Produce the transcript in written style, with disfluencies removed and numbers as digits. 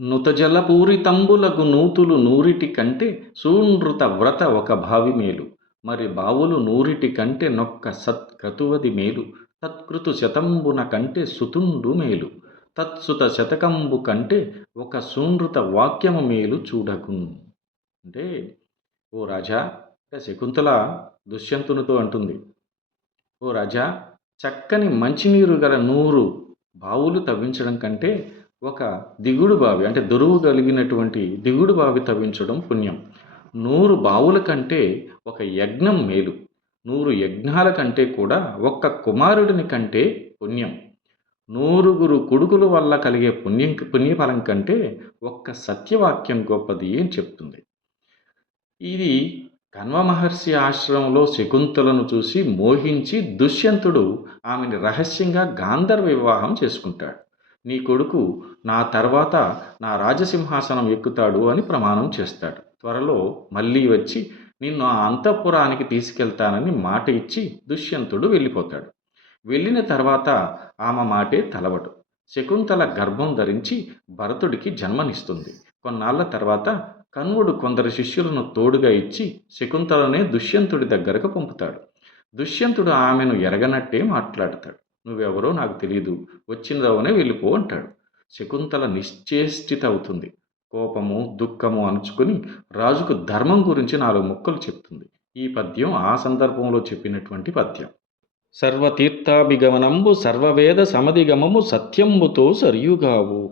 నుతజలపూరితంబులగు నూతులు నూరిటి కంటే సూనృత వ్రత ఒక భావి మేలు. మరి బావులు నూరిటి కంటే నొక్క సత్క్రతువది మేలు. తత్కృతు శతంబున కంటే సుతుండు మేలు. తత్సుత శతకంబు కంటే ఒక సూనృత వాక్యము మేలు చూడకున్. అంటే ఓ రాజా, అంటే శకుంతల దుష్యంతునితో అంటుంది, ఓ రాజా, చక్కని మంచినీరు గల 100 బావులు తవ్వించడం కంటే ఒక దిగుడు బావి, అంటే దొరువు కలిగినటువంటి దిగుడు బావి తవ్వించడం పుణ్యం. 100 బావుల కంటే ఒక యజ్ఞం మేలు. 100 యజ్ఞాల కంటే కూడా ఒక్క కుమారుడిని కంటే పుణ్యం. 100 కొడుకుల వల్ల కలిగే పుణ్యఫలం కంటే ఒక్క సత్యవాక్యం గొప్పది అని చెప్తుంది. ఇది కణ్వ మహర్షి ఆశ్రమంలో శకుంతలను చూసి మోహించి దుష్యంతుడు ఆమెని రహస్యంగా గాంధర్వ వివాహం చేసుకుంటాడు. నీ కొడుకు నా తర్వాత నా రాజసింహాసనం ఎక్కుతాడు అని ప్రమాణం చేస్తాడు. త్వరలో మళ్ళీ వచ్చి నిన్ను ఆ అంతఃపురానికి తీసుకెళ్తానని మాట ఇచ్చి దుష్యంతుడు వెళ్ళిపోతాడు. వెళ్ళిన తర్వాత ఆమె మాటే తలవడు. శకుంతల గర్భం ధరించి భరతుడికి జన్మనిస్తుంది. కొన్నాళ్ల తర్వాత కణ్వుడు కొందరు శిష్యులను తోడుగా ఇచ్చి శకుంతలనే దుష్యంతుడి దగ్గరకు పంపుతాడు. దుష్యంతుడు ఆమెను ఎరగనట్టే మాట్లాడతాడు. నువ్వెవరో నాకు తెలియదు, వచ్చినదవనే వెళ్ళిపో అంటాడు. శకుంతల నిశ్చేష్టిత అవుతుంది. కోపము దుఃఖము అణుచుకొని రాజుకు ధర్మం గురించి 4 ముక్కలు చెప్తుంది. ఈ పద్యం ఆ సందర్భంలో చెప్పినటువంటి పద్యం. సర్వతీర్థాభిగమనంబు సర్వవేద సమధిగమము సత్యంబుతో సరియుగావు.